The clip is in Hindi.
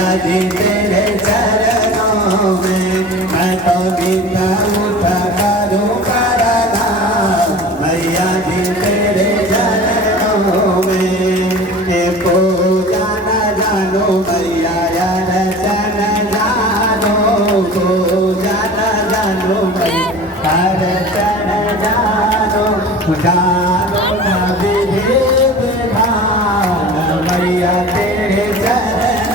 मैया जी तेरे चरणों में मैं तो बीता उठा करूं प्रणाम मैया जी तेरे चरणों में पूजा न जानू